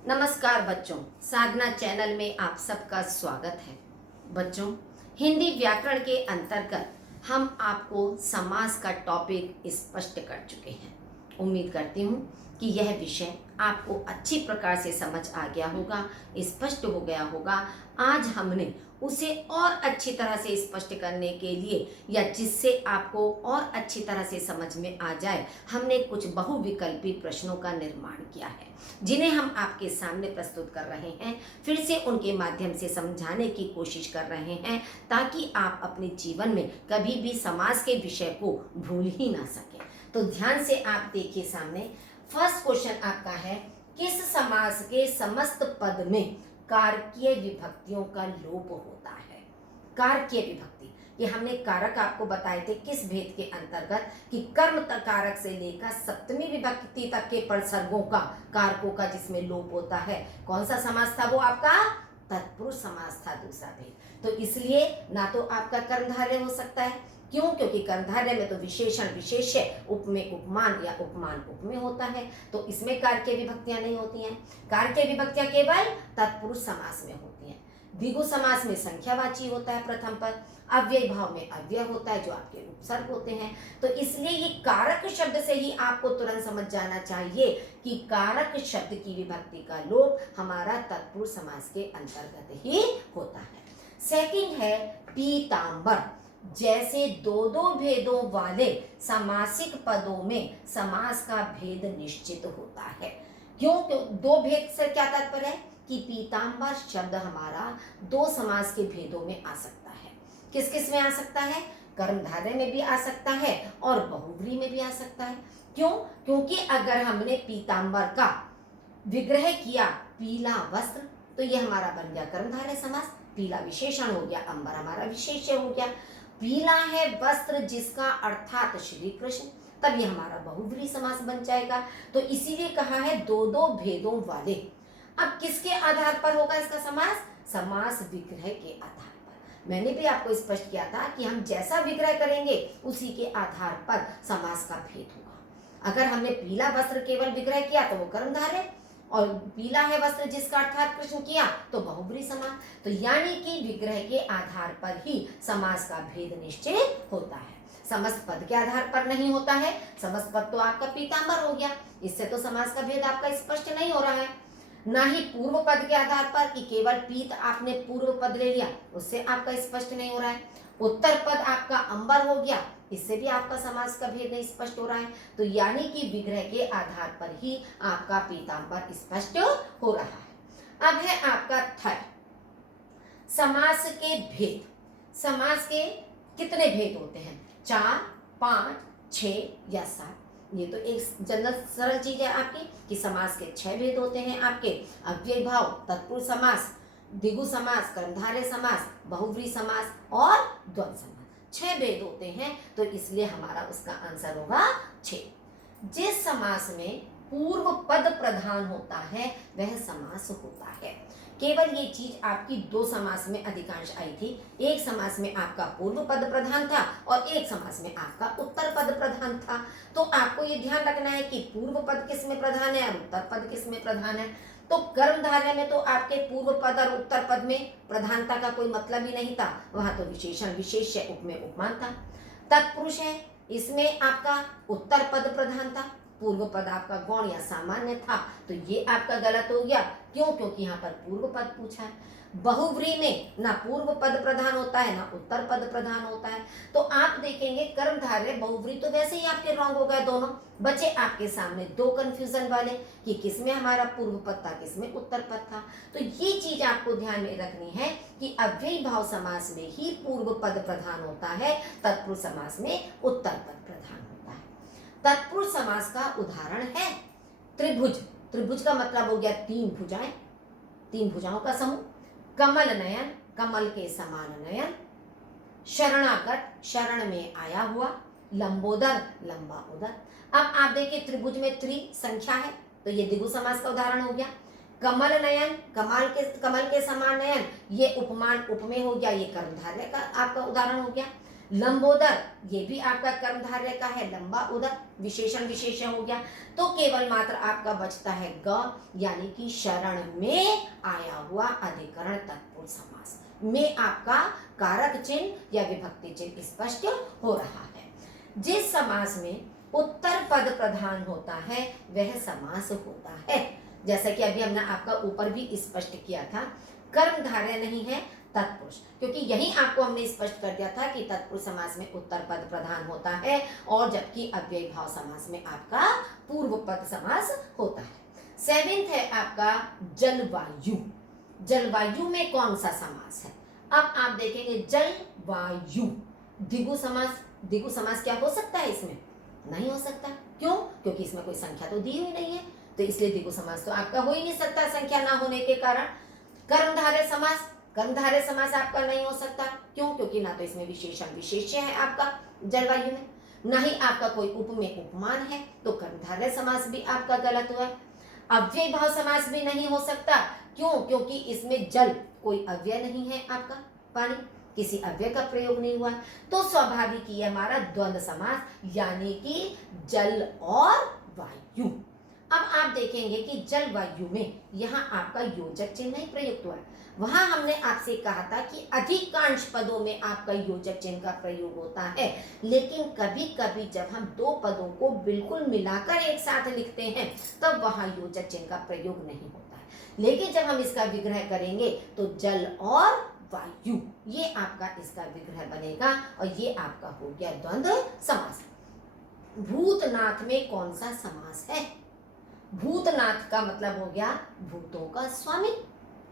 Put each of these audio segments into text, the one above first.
नमस्कार बच्चों, साधना चैनल में आप सबका स्वागत है। बच्चों, हिंदी व्याकरण के अंतर्गत हम आपको समास का टॉपिक स्पष्ट कर चुके हैं। उम्मीद करती हूँ कि यह विषय आपको अच्छी प्रकार से समझ आ गया होगा, स्पष्ट हो गया होगा। आज हमने उसे और अच्छी तरह से स्पष्ट करने के लिए या जिससे आपको और अच्छी तरह से समझ में आ जाए, हमने कुछ बहुविकल्पी प्रश्नों का निर्माण किया है, जिन्हें हम आपके सामने प्रस्तुत कर रहे हैं। फिर से उनके माध्यम से समझाने की कोशिश कर रहे हैं ताकि आप अपने जीवन में कभी भी समास के विषय को भूल ही ना सकें। तो ध्यान से आप देखिए सामने। फर्स्ट क्वेश्चन आपका है, किस समास के समस्त पद में कारकीय विभक्तियों का लोप होता है? कारकीय विभक्ति, ये हमने कारक आपको बताए थे किस भेद के अंतर्गत, कि कर्म कारक से लेकर सप्तमी विभक्ति तक के प्रसर्गों का, कारकों का जिसमें लोप होता है। कौन सा समास था वो आपका? तत्पुरुष समास था, दूसरा भेद। तो इसलिए ना तो आपका कर्मधारय हो सकता है, क्यों? क्योंकि कर्मधारय में तो विशेषण विशेष्य, उपमेय उपमान या उपमान उपमेय होता है, तो इसमें कारकीय विभक्तियां नहीं होती हैं। कारकीय विभक्तियां केवल तत्पुरुष समास में होती हैं। द्विगु समास में संख्यावाची होता है प्रथम पद, अव्यय भाव में अव्यय होता है जो आपके उपसर्ग होते हैं। तो इसलिए ये कारक शब्द से ही आपको तुरंत समझ जाना चाहिए कि कारक शब्द की विभक्ति का लोप हमारा तत्पुरुष समास के अंतर्गत ही होता है। सेकंड है पीतांबर। जैसे दो दो भेदों वाले समासिक पदों में समास का भेद निश्चित होता है। क्यों? दो भेद से क्या तात्पर्य है कि पीतांबर शब्द हमारा दो समास के भेदों में आ सकता है। किस किस में आ सकता है? कर्मधारय में भी आ सकता है और बहुव्रीहि में भी आ सकता है। क्यों? क्योंकि अगर हमने पीतांबर का विग्रह किया पीला वस्त्र, तो ये हमारा बन गया कर्मधारय समास। पीला विशेषण हो गया, अंबर हमारा विशेष्य हो गया। पीला है वस्त्र जिसका अर्थात श्री कृष्ण, तब ये हमारा बहुव्रीहि समास बन जाएगा। तो इसीलिए कहा है दो दो भेदों वाले। अब किसके आधार पर होगा इसका समास? समास विग्रह के आधार पर। मैंने भी आपको स्पष्ट किया था कि हम जैसा विग्रह करेंगे उसी के आधार पर समास का भेद होगा। अगर हमने पीला वस्त्र केवल विग्रह किया तो वो कर्मधारय, और पीला है वस्त्र जिसका अर्थात कृष्ण किया तो बहुव्रीहि समास। तो यानी कि विग्रह के आधार पर ही समास का भेद निश्चित होता है, समस्त पद के आधार पर नहीं होता है। समस्त पद तो आपका पीतांबर हो गया, इससे तो समास का भेद आपका स्पष्ट नहीं हो रहा है। ना ही पूर्व पद के आधार पर कि केवल पीत आपने पूर्व पद ले लिया, उससे आपका स्पष्ट नहीं हो रहा है। उत्तर पद आपका अंबर हो गया, इससे भी आपका समास का भेद नहीं स्पष्ट हो रहा है। तो यानी कि विग्रह के आधार पर ही आपका पीतांबर स्पष्ट हो रहा है। अब है आपका थर्ड, समास के भेद। समास के कितने भेद होते हैं? 4, 5, 6 या 7। ये तो एक जनरल सरल चीज है आपकी कि समास के 6 भेद होते हैं आपके। अव्यय भाव, तत्पुरुष समास, द्विगु समास, कर्मधारय समास, बहुव्रीहि समास और द्वंद्व समास, 6 भेद होते हैं। तो इसलिए हमारा उसका आंसर होगा 6। जिस समास में पूर्व पद प्रधान होता है वह समास होता है। केवल ये चीज आपकी दो समास में अधिकांश आई थी। एक समास में आपका पूर्व पद प्रधान था और एक समास में आपका उत्तर पद प्रधान था। तो आपको ये ध्यान रखना है कि पूर्व पद किस में प्रधान है और उत्तर पद किस में प्रधान है। तो कर्मधारय में तो आपके पूर्व पद और उत्तर पद में प्रधानता का कोई मतलब ही नहीं था, वहां तो विशेषण विशेष्य उपमेय उपमान था। तत्पुरुष है, इसमें आपका उत्तर पद प्रधान था, पूर्व पद आपका गौण या सामान्य था। तो ये आपका गलत हो गया। क्यों? क्योंकि यहाँ पर पूर्व पद पूछा है। बहुव्रीहि में ना पूर्व पद प्रधान होता है ना उत्तर पद प्रधान होता है। तो आप देखेंगे कर्मधारय बहुव्रीहि तो वैसे ही आपके रॉन्ग हो गए दोनों। बचे आपके सामने दो कंफ्यूजन वाले कि किसमें हमारा पूर्व पद था, किसमें उत्तर पद था। तो ये चीज आपको ध्यान में रखनी है कि अव्ययी भाव समास में ही पूर्व पद प्रधान होता है, तत्पुरुष समास में उत्तर पद प्रधान होता है। तत्पुरुष समास का उदाहरण है त्रिभुज। त्रिभुज का मतलब हो गया 3 भुजाएं, 3 भुजाओं का समूह। कमल नयन, कमल के समान नयन। शरणागत, शरण में आया हुआ। लंबोदर, लंबा उदर। अब आप देखिए त्रिभुज में त्रि संख्या है, तो ये द्विगु समास का उदाहरण हो गया। कमल नयन, कमल के समान नयन, ये उपमान उपमेय हो गया, ये कर्मधारय का आपका उदाहरण हो गया। लंबोदर, ये भी आपका कर्मधारय का है, लंबा उदर, विशेषण विशेषण हो गया। तो केवल मात्र आपका बचता है ग, यानी कि शरण में आया हुआ अधिकरण तत्पुरुष समास में आपका कारक चिन्ह या विभक्ति चिन्ह स्पष्ट हो रहा है। जिस समास में उत्तर पद प्रधान होता है वह समास होता है। जैसा कि अभी हमने आपका ऊपर भी स्पष्ट किया था, कर्मधारय नहीं है तत्पुरुष, क्योंकि यही आपको हमने स्पष्ट कर दिया था कि तत्पुरुष समास में उत्तर पद प्रधान होता है और जबकि अव्ययी भाव समास में आपका पूर्व पद समास होता है। सेवेंथ है आपका जलवायु। जलवायु में कौन सा समास है? अब आप देखेंगे जलवायु द्विगु समास। द्विगु समास क्या हो सकता है इसमें? नहीं हो सकता। क्यों? क्योंकि इसमें कोई संख्या तो दी हुई नहीं है, तो इसलिए द्विगु समास तो आपका हो ही नहीं सकता संख्या ना होने के कारण। कर्मधारय समास, कर्मधारय समास आपका नहीं हो सकता। क्यों? क्योंकि ना तो इसमें विशेषण विशेष्य है आपका जलवायु में, ना ही आपका कोई उपमेय उपमान है, तो कर्मधारय समास भी आपका गलत हुआ। अव्ययी भाव समास भी नहीं हो सकता। क्यों? क्योंकि इसमें जल कोई अव्यय नहीं है आपका, पानी किसी अव्यय का प्रयोग नहीं हुआ, तो स्वाभाविक ही हमारा द्वंद्व समास, यानी कि जल और वायु। अब आप देखेंगे कि जलवायु में यहाँ आपका योजक चिन्ह नहीं प्रयुक्त हुआ है। वहां हमने आपसे कहा था कि अधिकांश पदों में आपका योजक चिन्ह का प्रयोग होता है, लेकिन कभी कभी जब हम दो पदों को बिल्कुल मिलाकर एक साथ लिखते हैं तब वहां योजक चिन्ह का प्रयोग नहीं होता है। लेकिन जब हम इसका विग्रह करेंगे तो जल और वायु, ये आपका इसका विग्रह बनेगा और ये आपका हो गया द्वंद्व समास। भूतनाथ में कौन सा समास है? भूतनाथ का मतलब हो गया भूतों का स्वामी,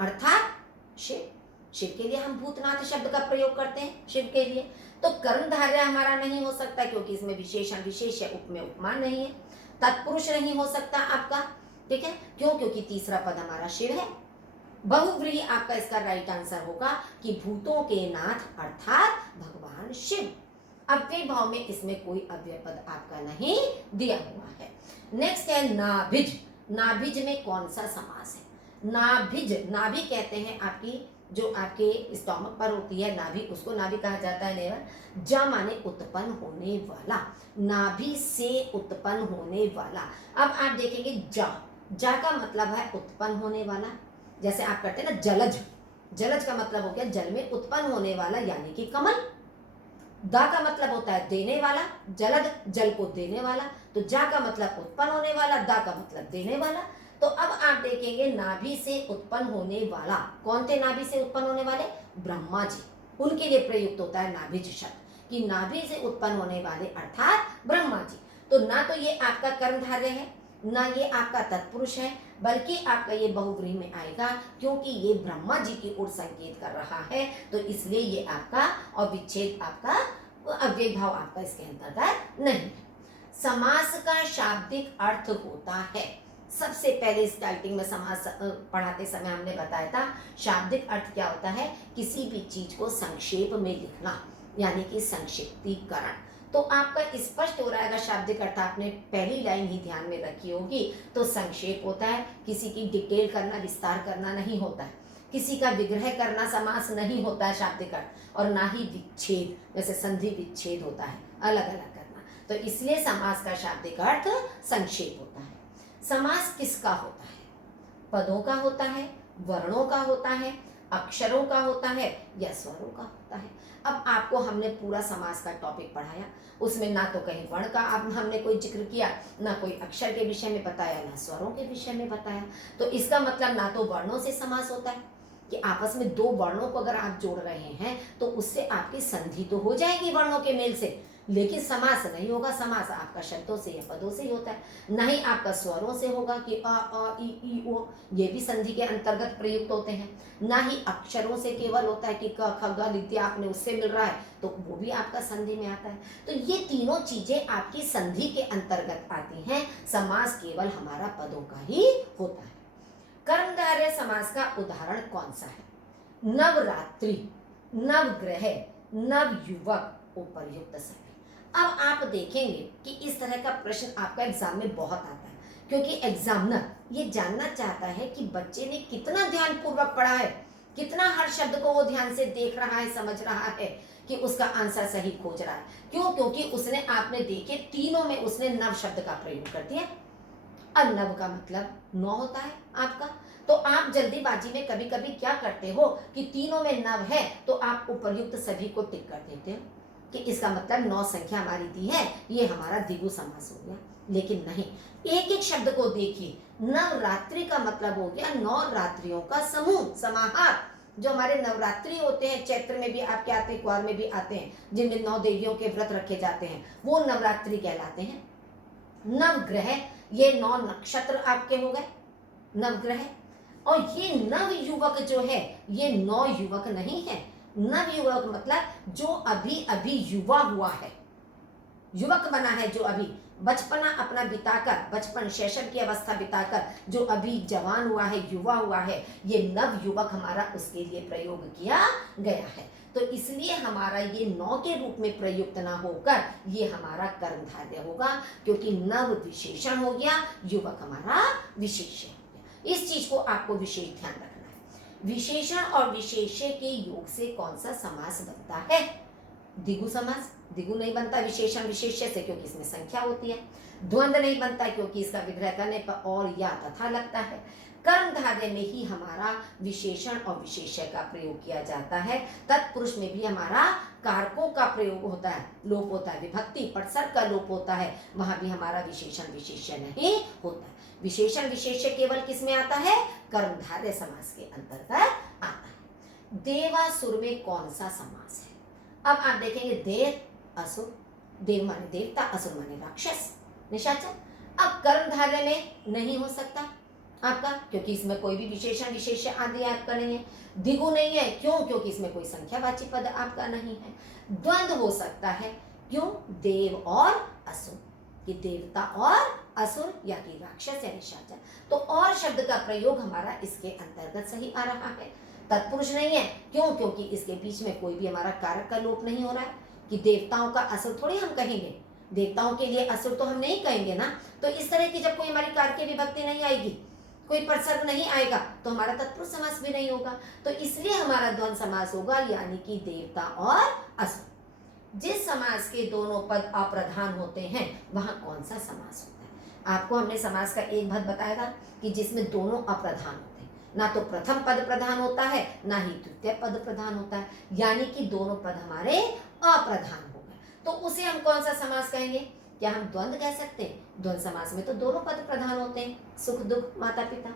अर्थात शिव। शिव के लिए हम भूतनाथ शब्द का प्रयोग करते हैं, शिव के लिए। तो कर्मधारय हमारा नहीं हो सकता क्योंकि इसमें विशेषण विशेष है, उपमेय उपमान नहीं है। तत्पुरुष नहीं हो सकता आपका, ठीक है। क्यों? क्योंकि तीसरा पद हमारा शिव है। बहुव्रीहि आपका इसका राइट आंसर होगा कि भूतों के नाथ अर्थात भगवान शिव। अव्यय भाव में इसमें कोई अव्यय पद आपका नहीं दिया हुआ है। नेक्स्ट है नाभिज। नाभिज में कौन सा समास है? नाभिज, नाभि कहते हैं आपकी जो आपके स्टोमक पर होती है नाभि, उसको नाभि कहा जाता है। नेवर जा माने उत्पन्न होने वाला, नाभि से उत्पन्न होने वाला। अब आप देखेंगे जा, जा का मतलब है उत्पन्न होने वाला। जैसे आप करते हैं ना जलज, जलज का मतलब हो गया जल में उत्पन्न होने वाला, यानी कि कमल। दा का मतलब होता है देने वाला, जलद जल को देने वाला, तो जा का मतलब उत्पन्न होने वाला, दा का मतलब देने वाला। तो अब आप देखेंगे नाभि से उत्पन्न होने वाला, कौन थे नाभि से उत्पन्न होने वाले? ब्रह्मा जी, उनके लिए प्रयुक्त होता है नाभिज शब्द, कि नाभि से उत्पन्न होने वाले अर्थात ब्रह्मा जी। तो ना तो ये आपका कर्मधारय है, ना ये आपका तत्पुरुष है, बल्कि आपका ये बहुव्रीहि में आएगा, क्योंकि ये ब्रह्मा जी की ओर संकेत कर रहा है, तो इसलिए ये आपका और विच्छेद आपका अव्यय भाव आपका इसके अंतर्गत नहीं है। समास का शाब्दिक अर्थ होता है, सबसे पहले स्टार्टिंग में समास पढ़ाते समय हमने बताया था शाब्दिक अर्थ क्या होता है, किसी भी चीज को संक्षेप में लिखना, यानी कि संक्षिप्तीकरण। तो आपका स्पष्ट हो रहेगा शाब्दिक अर्थ, आपने पहली लाइन ही ध्यान में रखी होगी। तो संक्षेप होता है, किसी की डिटेल करना, विस्तार करना नहीं होता है, किसी का विग्रह करना समास नहीं होता है शाब्दिक अर्थ, और ना ही विच्छेद, जैसे संधि विच्छेद होता है, अलग अलग करना। तो इसलिए समास का शाब्दिक अर्थ संक्षेप होता है। समास किसका होता है? पदों का होता है, वर्णों का होता है, अक्षरों का होता है या स्वरों का होता है। अब आपको हमने पूरा समास का टॉपिक पढ़ाया, उसमें ना तो कहीं वर्ण का हमने कोई जिक्र किया, ना कोई अक्षर के विषय में बताया, ना स्वरों के विषय में बताया। तो इसका मतलब ना तो वर्णों से समास होता है कि आपस में दो वर्णों को अगर आप जोड़ रहे हैं तो उससे आपकी संधि तो हो जाएगी वर्णों के मेल से, लेकिन समास नहीं होगा। समास आपका शब्दों से या पदों से ही होता है, नहीं आपका स्वरों से होगा कि अ ई ओ, ये भी संधि के अंतर्गत प्रयुक्त होते हैं, ना ही अक्षरों से केवल होता है कि क ख ग इत्यादि आपने उससे मिल रहा है, तो वो भी आपका संधि में आता है। तो ये तीनों चीजें आपकी संधि के अंतर्गत आती हैं, समास केवल हमारा पदों का ही होता है। कर्मधारय समास का उदाहरण कौन सा है? नवरात्रि, नवग्रह, नवयुवक, उपर्युक्त समय। अब आप देखेंगे कि इस तरह का प्रश्न आपका एग्जाम में बहुत आता है, क्योंकि एग्जामिनर ये जानना चाहता है कि बच्चे ने कितना ध्यान पूर्वक पढ़ा है, कितना हर शब्द को वो ध्यान से देख रहा है, समझ रहा है, कि उसका आंसर सही खोज रहा है। क्यों? क्योंकि उसने, आपने देखे तीनों में उसने नव शब्द का प्रयोग कर दिया। अब नव का मतलब 9 होता है आपका। तो आप जल्दीबाजी में कभी कभी क्या करते हो कि तीनों में नव है तो आप उपर्युक्त सभी को टिक कर देते हो कि इसका मतलब 9 संख्या हमारी दी है, ये हमारा द्विगु समास हो गया। लेकिन नहीं, एक एक शब्द को देखिए। नवरात्रि का मतलब हो गया 9 रात्रियों का समूह, समाहार। जो हमारे नवरात्रि होते हैं, चैत्र में भी आपके आते हैं, कुआर में भी आते हैं, जिनमें 9 देवियों के व्रत रखे जाते हैं, वो नवरात्रि कहलाते हैं। नवग्रह, ये 9 नक्षत्र आपके हो गए नवग्रह। और ये नव युवक जो है, ये 9 युवक नहीं है। नव युवक मतलब जो अभी अभी युवा हुआ है, युवक बना है, जो अभी बचपना अपना बिताकर, बचपन शैशव की अवस्था बिताकर जो अभी जवान हुआ है, युवा हुआ है, ये नव युवक हमारा उसके लिए प्रयोग किया गया है। तो इसलिए हमारा ये 9 के रूप में प्रयुक्त ना होकर ये हमारा कर्मधारय होगा, क्योंकि नव विशेषण हो गया, युवक हमारा विशेष्य हो गया। इस चीज को आपको विशेष ध्यान रखना है। विशेषण और विशेष्य के योग से कौन सा समास बनता है? द्विगु समास। द्विगु नहीं बनता विशेषण विशेष्य से, क्योंकि इसमें संख्या होती है। द्वंद नहीं बनता क्योंकि इसका विग्रह करने पर और या तथा लगता है। कर्मधारय में ही हमारा विशेषण और विशेष्य का प्रयोग किया जाता है। तत्पुरुष में भी हमारा कारकों का प्रयोग होता है, लोप होता है, विभक्ति पटसर्ग का लोप होता है, वहां भी हमारा विशेषण विशेष्य नहीं होता है। विशेषण विशेष्य केवल किस में आता है? कर्मधारय समास के अंतर्गत आता है। देवासुर में कौन सा समास है? अब आप देखेंगे, देव असुर, देव माने देवता, असुर माने राक्षस, निशाचर। अब कर्मधारय में नहीं हो सकता आपका, क्योंकि इसमें कोई भी विशेषण विशेष्य आदि आपका नहीं है। द्विगु नहीं है, क्यों? क्योंकि इसमें कोई संख्यावाची पद आपका नहीं है। द्वंद हो सकता है, क्यों? देव और असुर, कि देवता और असुर या कि राक्षस या निशाचर। तो और शब्द का प्रयोग हमारा इसके अंतर्गत सही आ रहा है। तत्पुरुष नहीं है, क्यों? क्योंकि इसके बीच में कोई भी हमारा कारक का लोप नहीं हो रहा है, कि देवताओं का असुर थोड़ी हम कहेंगे, देवताओं के लिए असुर तो हम नहीं कहेंगे ना। तो इस तरह की जब कोई हमारी कारक विभक्ति नहीं आएगी, कोई प्रसर्ग नहीं आएगा, तो हमारा तत्पुरुष समास भी नहीं होगा। तो इसलिए हमारा द्वंद समास होगा, यानी कि देवता और असुर। जिस समास के दोनों पद अप्रधान होते हैं वहां कौन सा समास होता है? आपको हमने समास का एक पद बताया था कि जिसमें दोनों अप्रधान होते हैं, ना तो प्रथम पद प्रधान होता है, ना ही द्वितीय पद प्रधान होता है, यानी कि दोनों पद हमारे अप्रधान हो गए। तो उसे हम कौन सा समास कहेंगे? क्या हम द्वंद कह सकते हैं? द्वंद समास में तो दोनों पद प्रधान होते हैं, सुख दुख माता पिता।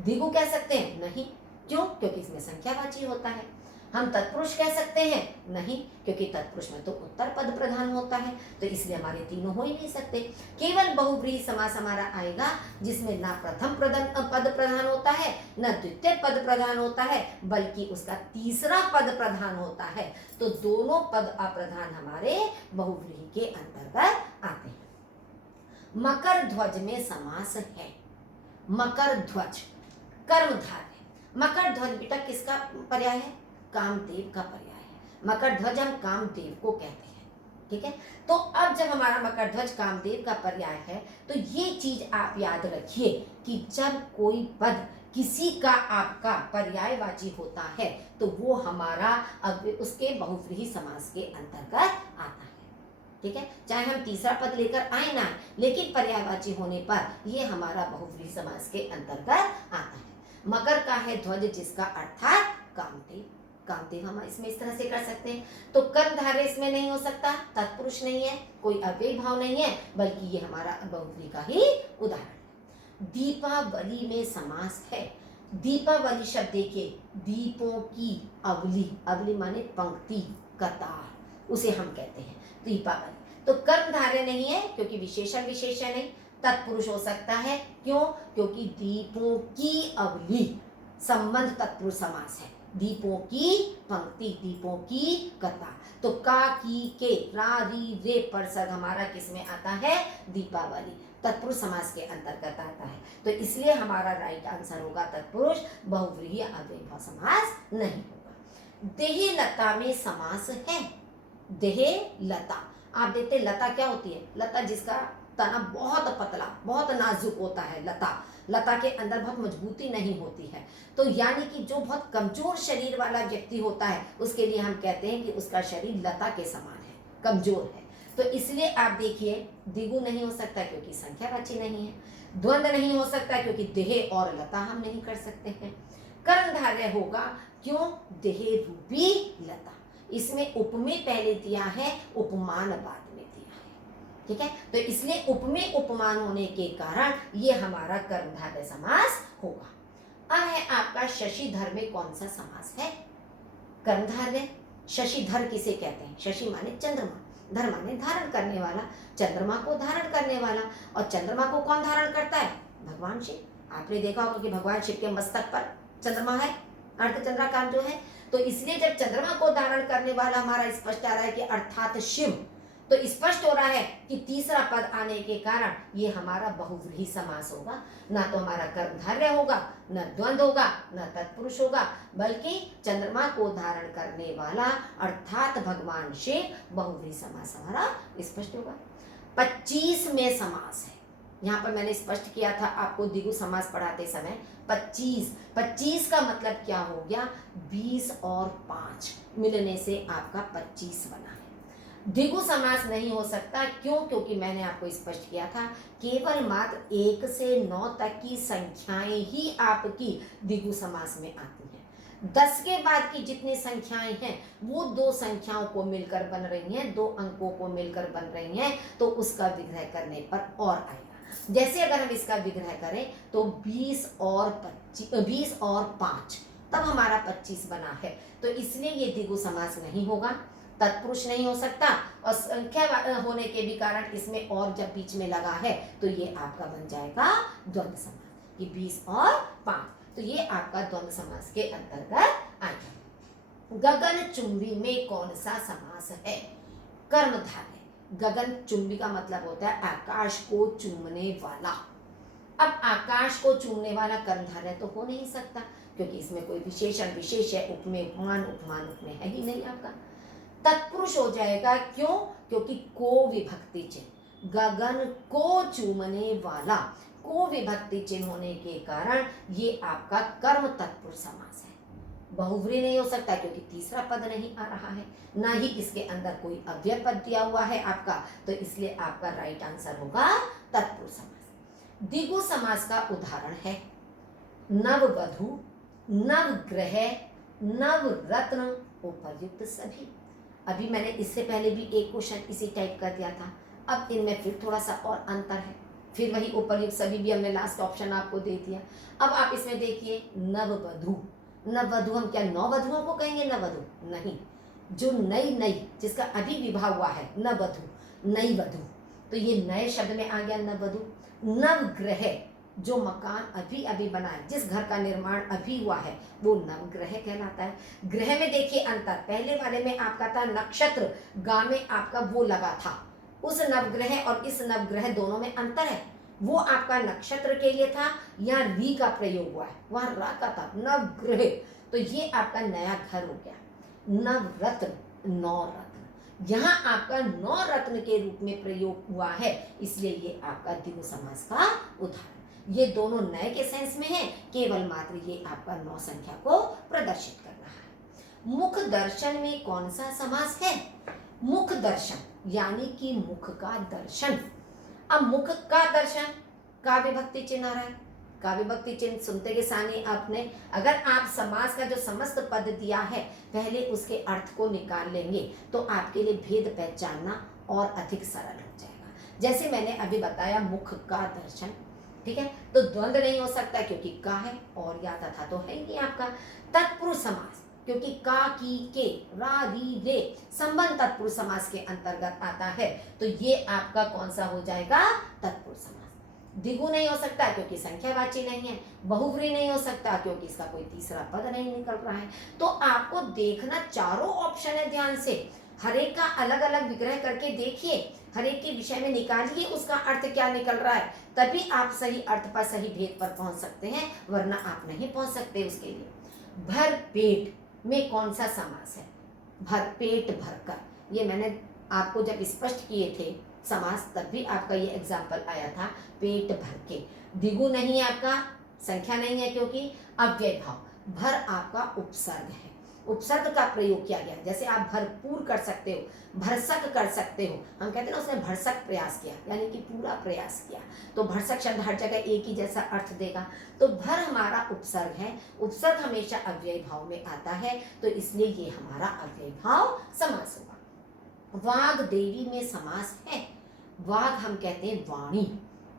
द्विगु कह सकते हैं? नहीं, क्यों? क्योंकि इसमें संख्यावाची होता है। हम तत्पुरुष कह सकते हैं? नहीं, क्योंकि तत्पुरुष में तो उत्तर पद प्रधान होता है, तो इसलिए हमारे तीनों हो ही नहीं सकते। केवल बहुव्रीहि समास हमारा आएगा जिसमें ना प्रथम पद प्रधान होता है, ना द्वितीय पद प्रधान होता है, बल्कि उसका तीसरा पद प्रधान होता है। तो दोनों पद अप्रधान हमारे बहुव्रीहि के अंतर्गत आते हैं। मकर ध्वज में समास है। मकर ध्वज कर्मधारय। मकर ध्वज बेटा किसका पर्याय है? कामदेव का पर्याय है। मकर ध्वज हम कामदेव को कहते हैं, ठीक है। तो अब जब हमारा मकर ध्वज कामदेव का पर्याय है, तो ये चीज आप याद रखिए कि जब कोई पद किसी का आपका पर्यायवाची होता है तो वो हमारा अब उसके बहुव्रीहि समास के अंतर्गत आता है, ठीक है। चाहे हम तीसरा पद लेकर आए ना, लेकिन पर्यायवाची होने पर ये हमारा बहुव्रीहि समास के अंतर्गत आता है। मकर का है ध्वज जिसका अर्थात कामदेव। कामदेव हम इसमें इस तरह से कर सकते हैं। तो कर्मधारय इसमें नहीं हो सकता, तत्पुरुष नहीं है, कोई अव्यय भाव नहीं है, बल्कि ये हमारा बहुव्रीहि का ही उदाहरण है। दीपावली में समास है। दीपावली शब्द देखिए, दीपों की अवली, अवली माने पंक्ति, कतार, उसे हम कहते हैं दीपावली। तो कर्मधारय नहीं है क्योंकि विशेषण विशेष्य नहीं। तत्पुरुष हो सकता है, क्यों? क्योंकि दीपों की अवली संबंध तत्पुरुष समास है। दीपों की पंक्ति, दीपों की कतार। तो का की के रा री रे परसर्ग हमारा किसमें आता है? दीपावली, तत्पुरुष समास के अंतर्गत आता है। तो इसलिए हमारा राइट आंसर होगा तत्पुरुष, बहुव्रीहि अव्ययभाव समास नहीं होगा। देह लता में समास है। देह लता, आप देखते लता क्या होती है? लता जिसका तना बहुत पतला, बहुत नाजुक होता है। लता, लता के अंदर बहुत मजबूती नहीं होती है। तो यानी कि जो बहुत कमजोर शरीर वाला व्यक्ति होता है उसके लिए हम कहते हैं कि उसका शरीर लता के समान है, कमजोर है। तो इसलिए आप देखिए, द्विगु नहीं हो सकता क्योंकि संख्यावाची नहीं है। द्वंद्व नहीं हो सकता क्योंकि देह और लता हम नहीं कर सकते हैं। कर्णधारय होगा, क्यों? देह रूपी लता। इसमें उपमेय पहले दिया है, उपमान बाद में दिया है, ठीक है। तो इसलिए उपमेय उपमान होने के कारण ये हमारा कर्मधारय समास होगा। अब है आपका शशिधर में कौन सा समास है? कर्मधारय। शशिधर किसे कहते हैं? शशि माने चंद्रमा, धर माने धारण करने वाला, चंद्रमा को धारण करने वाला। और चंद्रमा को कौन धारण करता है? भगवान शिव। आपने देखा होगा कि भगवान शिव के मस्तक पर चंद्रमा है, अर्धचंद्राकार जो है। तो इसलिए जब चंद्रमा को धारण करने वाला हमारा स्पष्ट आ रहा है कि अर्थात शिव, तो स्पष्ट हो रहा है कि तीसरा पद आने के कारण ये हमारा बहुव्रीहि समास होगा। ना तो हमारा कर्मधारय होगा, न द्वंद्व होगा, न तत्पुरुष होगा, बल्कि चंद्रमा को धारण करने वाला अर्थात भगवान शिव, बहुव्रीहि समास हमारा स्पष्ट होगा। 25 में समास है। यहाँ पर मैंने स्पष्ट किया था आपको द्विगु समास पढ़ाते समय। 25 का मतलब क्या हो गया? 20 और 5 मिलने से आपका 25 बना है। द्विगु समास नहीं हो सकता, क्यों? क्योंकि मैंने आपको स्पष्ट किया था केवल मात्र 1 से 9 तक की संख्याएं ही आपकी द्विगु समास में आती हैं। 10 के बाद की जितनी संख्याएं हैं वो दो संख्याओं को मिलकर बन रही हैं, दो अंकों को मिलकर बन रही हैं, तो उसका विग्रह करने पर और आएगा। जैसे अगर हम इसका विग्रह करें तो 20 और 5, तब हमारा 25 बना है। तो इसलिए ये द्विगु समास नहीं होगा, तत्पुरुष नहीं हो सकता, और संख्या होने के भी कारण इसमें और जब बीच में लगा है तो ये आपका बन जाएगा द्वंद्व समास, ये 20 और 5। तो ये आपका द्वंद्व समास के अंतर्गत आएगा। गगन चुंबी में कौन सा समास है? कर्मधारय। गगन चुंबी का मतलब होता है आकाश को चूमने वाला। अब आकाश को चूमने वाला कर्मधारय तो हो नहीं सकता, क्योंकि इसमें कोई विशेषण विशेष है, उपमेय उपमान उपमेय है ही नहीं आपका। तत्पुरुष हो जाएगा, क्यों? क्योंकि को विभक्ति चिन्ह, गगन को चूमने वाला, को विभक्ति चिन्ह होने के कारण ये आपका कर्म तत्पुरुष समास है। बहुव्रीहि नहीं हो सकता क्योंकि तीसरा पद नहीं आ रहा है, ना ही इसके अंदर कोई अव्यय पद दिया हुआ है आपका, तो इसलिए आपका राइट आंसर होगा तत्पुरुष समास। द्विगु समास का उदाहरण है नववधू, नवग्रह, नवरत्न, उपर्युक्त सभी। अभी मैंने इससे पहले भी एक क्वेश्चन इसी टाइप का दिया था, अब इनमें फिर थोड़ा सा और अंतर है, फिर वही उपर्युक्त सभी भी हमने लास्ट ऑप्शन आपको दे दिया। अब आप इसमें देखिए नववधू, नववधू हम क्या नववधुओं को कहेंगे? नववधू नहीं, जो नई जिसका अभी विवाह हुआ है, नववधू, नई वधू, तो ये नए शब्द में आ गया नववधू। नवग्रह, जो मकान अभी अभी बना है, जिस घर का निर्माण अभी हुआ है, वो नवग्रह कहलाता है। ग्रह में देखिए अंतर, पहले वाले में आपका था नक्षत्र, गा में आपका वो लगा था, उस नवग्रह और इस नवग्रह दोनों में अंतर है। वो आपका नक्षत्र के लिए था, यहाँ री का प्रयोग हुआ है, वहां रा का था, नवग्रह। तो ये आपका नया घर हो गया। नवरत्न, 9 रत्न, यहाँ आपका 9 रत्न के रूप में प्रयोग हुआ है, इसलिए ये आपका द्विगु समास का उदाहरण। ये दोनों नए के सेंस में है, केवल मात्र ये आपका 9 संख्या को प्रदर्शित कर रहा है। मुख दर्शन में कौन सा समास है? मुख दर्शन यानी कि मुख का दर्शन। अब मुख का दर्शन, का विभक्ति चिन्ह आ रहा है, का विभक्ति चिन्ह सुनते के सानी आपने, अगर आप समास का जो समस्त पद दिया है पहले उसके अर्थ को निकाल लेंगे तो आपके लिए भेद पहचानना और अधिक सरल हो जाएगा। जैसे मैंने अभी बताया मुख का दर्शन, ठीक है, तो द्वंद्व नहीं हो सकता क्योंकि का है और या तथा तो है ही आपका। तत्पुरुष समास, क्योंकि का की के रा री रे संबंध तत्पुरुष समास के अंतर्गत आता है, तो ये आपका कौन सा हो जाएगा? तत्पुरुष समास। द्विगु नहीं हो सकता क्योंकि संख्यावाची नहीं है, बहुव्रीहि नहीं हो सकता क्योंकि इसका कोई तीसरा पद नहीं निकल रहा है। तो आपको देखना चारों ऑप्शन है ध्यान से, हर एक का अलग अलग विग्रह करके देखिए, हर एक के विषय में निकालिए उसका अर्थ क्या निकल रहा है, तभी आप सही अर्थ पर सही भेद पर पहुंच सकते हैं, वरना आप नहीं पहुंच सकते उसके लिए। भर पेट में कौन सा समास है? भर पेट भरकर, ये मैंने आपको जब स्पष्ट किए थे समास, तब भी आपका ये एग्जाम्पल आया था पेट भर के। द्विगु नहीं है आपका, संख्या नहीं है, क्योंकि अव्यय भाव। भर आपका उपसर्ग है, उपसर्ग का प्रयोग किया गया। जैसे आप भरपूर कर सकते हो, भरसक कर सकते हो, हम कहते हैं ना उसने भरसक प्रयास किया, यानी कि पूरा प्रयास किया। तो भरसक शब्द हर जगह एक ही जैसा अर्थ देगा। तो भर हमारा उपसर्ग है, उपसर्ग हमेशा अव्यय भाव में आता है, तो इसलिए ये हमारा अव्यय भाव समास होगा। वाग देवी में समास है। वाग हम कहते हैं वाणी,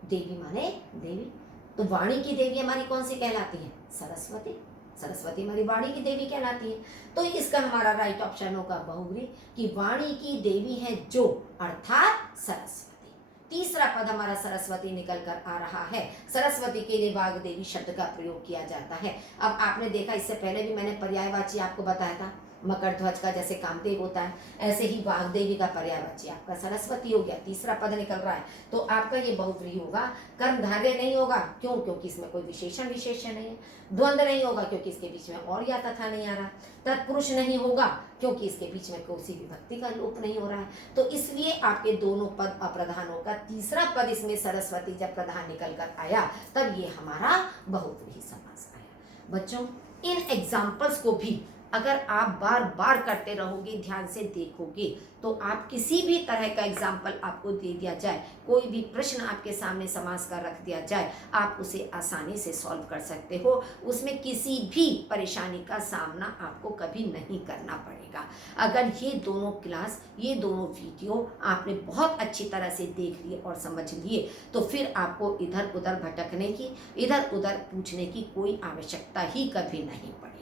देवी माने देवी, तो वाणी की देवी हमारी कौन सी कहलाती है? सरस्वती। सरस्वती हमारी वाणी की देवी कहलाती है। तो इसका हमारा राइट ऑप्शन होगा बहुव्रीहि, कि वाणी की देवी है जो, अर्थात सरस्वती। तीसरा पद हमारा सरस्वती निकल कर आ रहा है। सरस्वती के लिए वाग देवी शब्द का प्रयोग किया जाता है। अब आपने देखा, इससे पहले भी मैंने पर्यायवाची आपको बताया था, मकर ध्वज का जैसे कामदेव होता है, ऐसे ही वाग्देवी का पर्यायवाची आपका सरस्वती हो गया। तीसरा पद निकल रहा है, तो आपका ये बहुव्रीहि होगा। कर्मधारय नहीं होगा, क्यों? क्योंकि इसमें कोई विशेषण विशेषण नहीं है। द्वंद्व नहीं होगा, क्योंकि इसके बीच में और या तथा नहीं आ रहा। तत्पुरुष नहीं होगा, क्योंकि इसके बीच में कोई विभक्ति का लोप नहीं हो रहा है। तो इसलिए आपके दोनों पद अप्रधान होगा। तीसरा पद इसमें सरस्वती जब प्रधान निकल कर आया, तब ये हमारा बहुव्रीहि समास आया। बच्चों, इन एग्जाम्पल्स को भी अगर आप बार बार करते रहोगे, ध्यान से देखोगे, तो आप किसी भी तरह का एग्जाम्पल आपको दे दिया जाए, कोई भी प्रश्न आपके सामने समास का रख दिया जाए, आप उसे आसानी से सॉल्व कर सकते हो। उसमें किसी भी परेशानी का सामना आपको कभी नहीं करना पड़ेगा। अगर ये दोनों क्लास, ये दोनों वीडियो आपने बहुत अच्छी तरह से देख लिए और समझ लिए, तो फिर आपको इधर उधर भटकने की, इधर उधर पूछने की कोई आवश्यकता ही कभी नहीं पड़ेगी।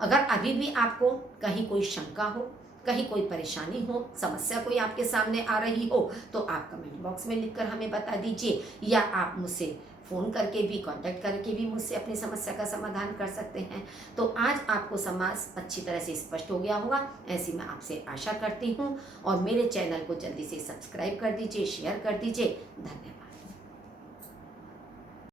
अगर अभी भी आपको कहीं कोई शंका हो, कहीं कोई परेशानी हो, समस्या कोई आपके सामने आ रही हो, तो आप कमेंट बॉक्स में लिखकर हमें बता दीजिए, या आप मुझसे फ़ोन करके भी, कांटेक्ट करके भी मुझसे अपनी समस्या का समाधान कर सकते हैं। तो आज आपको समास अच्छी तरह से स्पष्ट हो गया होगा, ऐसी मैं आपसे आशा करती हूँ। और मेरे चैनल को जल्दी से सब्सक्राइब कर दीजिए, शेयर कर दीजिए। धन्यवाद।